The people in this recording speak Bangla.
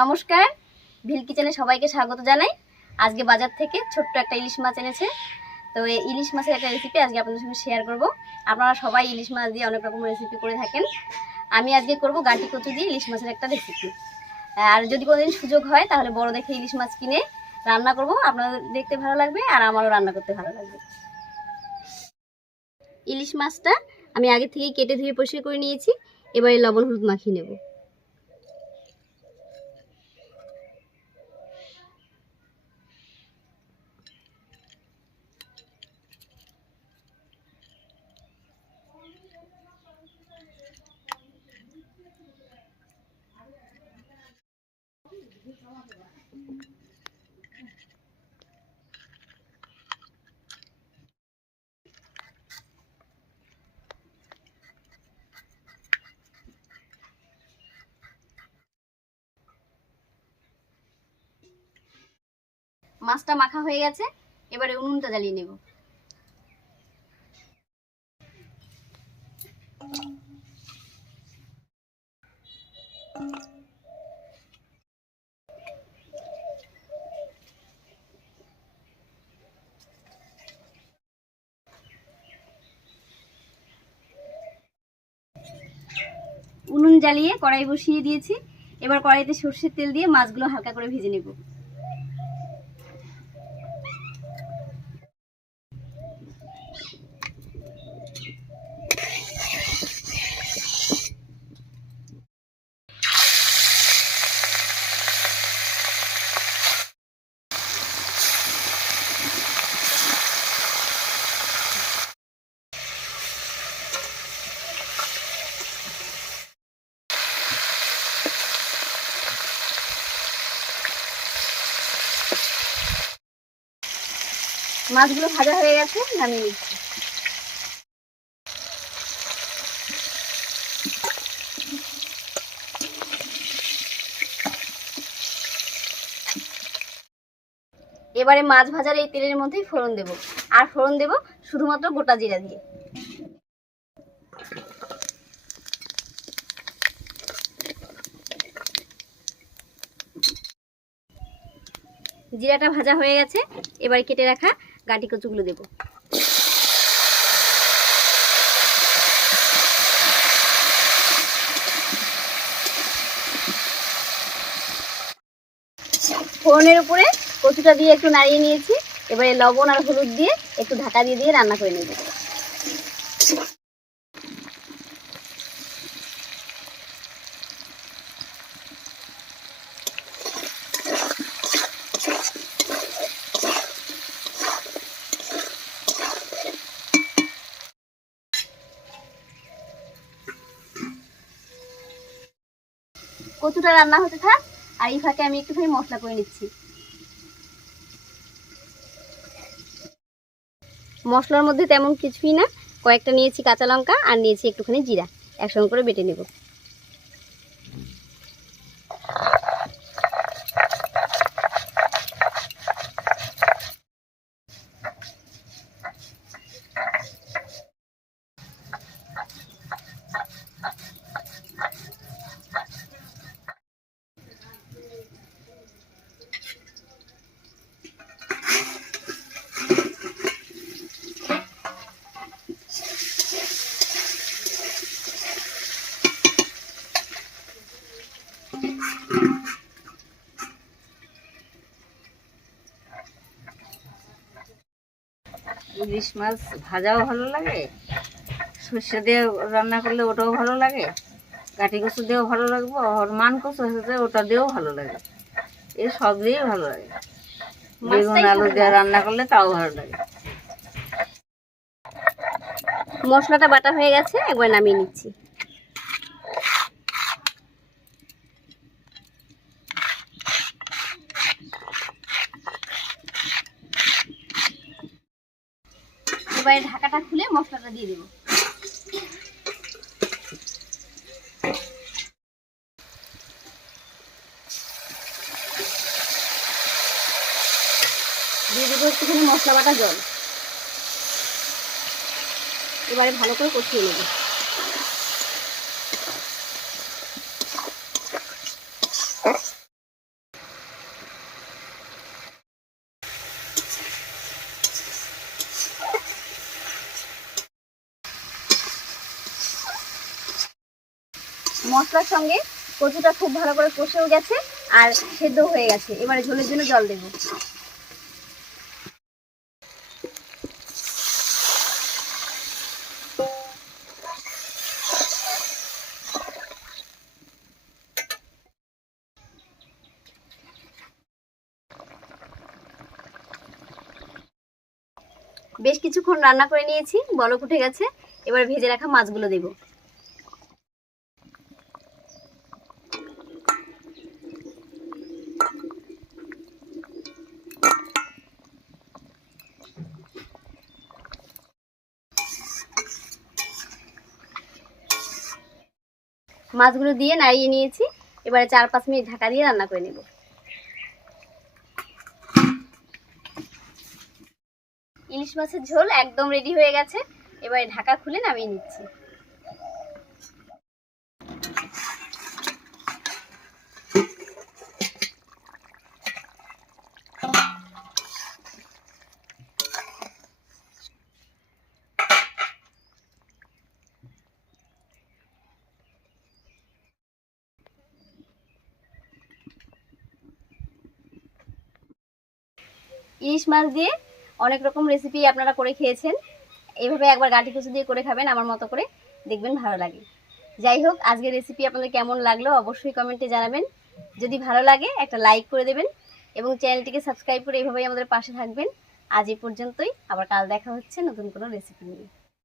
নমস্কার। ভিল কিচেনে সবাইকে স্বাগত জানাই। আজকে বাজার থেকে ছোট্ট একটা ইলিশ মাছ এনেছে। তো এই ইলিশ মাছের একটা রেসিপি আজকে আপনাদের সঙ্গে শেয়ার করব। আপনারা সবাই ইলিশ মাছ দিয়ে অনেক রকম রেসিপি করে থাকেন। আমি আজকে করব গাঁটি কচু দিয়ে ইলিশ মাছের একটা রেসিপি আর যদি কোনোদিন সুযোগ হয়, তাহলে বড় দেখে ইলিশ মাছ কিনে রান্না করব। আপনাদের দেখতে ভালো লাগবে আর আমারও রান্না করতে ভালো লাগবে। ইলিশ মাছটা আমি আগে থেকেই কেটে ধুয়ে পরিষ্কার করে নিয়েছি। এবারে লবণ হলুদ মাখিয়ে নেব। মাছটা মাখা হয়ে গেছে, এবারে উনুনটা জ্বালিয়ে নেব। উনুন জ্বালিয়ে কড়াই বসিয়ে দিয়েছি। এবার কড়াইতে সর্ষের তেল দিয়ে মাছগুলো হালকা করে ভেজে নেব। মাছগুলো ভাজা হয়ে গেছে, নামিয়ে নিচ্ছি। এবারে মাছ ভাজার এই তেলের মধ্যেই ফোড়ন দেব। আর ফোড়ন দেব শুধুমাত্র গোটা জিরা দিয়ে। জিরাটা ভাজা হয়ে গেছে, এবার কেটে রাখা গাঁটি কচুগুলো দেব। ফোড়নের উপরে কচুটা দিয়ে একটু নাড়িয়ে নিয়েছি, এবারে লবণ আর হলুদ দিয়ে একটু ঢাকা দিয়ে দিয়ে রান্না করে নেব। কচুটা রান্না হতে থাক, আর এই ফাঁকে আমি একটুখানি মশলা করে নিচ্ছি। মশলার মধ্যে তেমন কিছুই না। কয়েকটা নিয়েছি কাঁচা লঙ্কা আর নিয়েছি একটুখানি জিরা। একসঙ্গে করে বেটে নেব। ইলিশ মাছ ভাজাও ভালো লাগে। সর্ষে দিয়ে রান্না করলে ওটাও ভালো লাগে। কাঠি কচু দিয়েও ভালো লাগবে আর মান কচু হয়েছে ওটা দিয়েও ভালো লাগে। এ সব দিয়েই ভালো লাগে। বেগুন আলু দিয়ে রান্না করলে তাও ভালো লাগে। মশলাটা বাটা হয়ে গেছে একবার নামিয়ে নিচ্ছি। এবারে ঢাকাটা খুলে মশলাটা দিয়ে দেবো। দিয়ে দেবো একটুখানি মশলা বাটা জল। এবারে ভালো করে কষিয়ে নেব। মশলার সঙ্গে কচুটা খুব ভালো করে কষেও গেছে আর সেদ্ধ হয়ে গেছে। এবারে ঝোলের জন্য জল দেবো। বেশ কিছুক্ষণ রান্না করে নিয়েছি, বলক উঠে গেছে। এবার ভেজে রাখা মাছগুলো দেব। মাছগুলো দিয়ে নাড়িয়ে নিয়েছি। এবারে চার পাঁচ মিনিট ঢাকা দিয়ে রান্না করে নেব। ইলিশ মাছের ঝোল একদম রেডি হয়ে গেছে। এবারে ঢাকা খুলে নামিয়ে নিচ্ছি। ইলিশ মাছ দিয়ে অনেক রকম রেসিপি আপনারা করে খেয়েছেন। এভাবে একবার গাঁটি কুচু দিয়ে করে খাবেন, আমার মতো করে দেখবেন ভালো লাগে। যাই হোক, আজকের রেসিপি আপনাদের কেমন লাগল অবশ্যই কমেন্টে জানাবেন। যদি ভালো লাগে, একটা লাইক করে দেবেন এবং চ্যানেলটিকে সাবস্ক্রাইব করে এভাবেই আমাদের পাশে থাকবেন। আজ এই পর্যন্তই, আবার কাল দেখা হচ্ছে নতুন কোনো রেসিপি নিয়ে।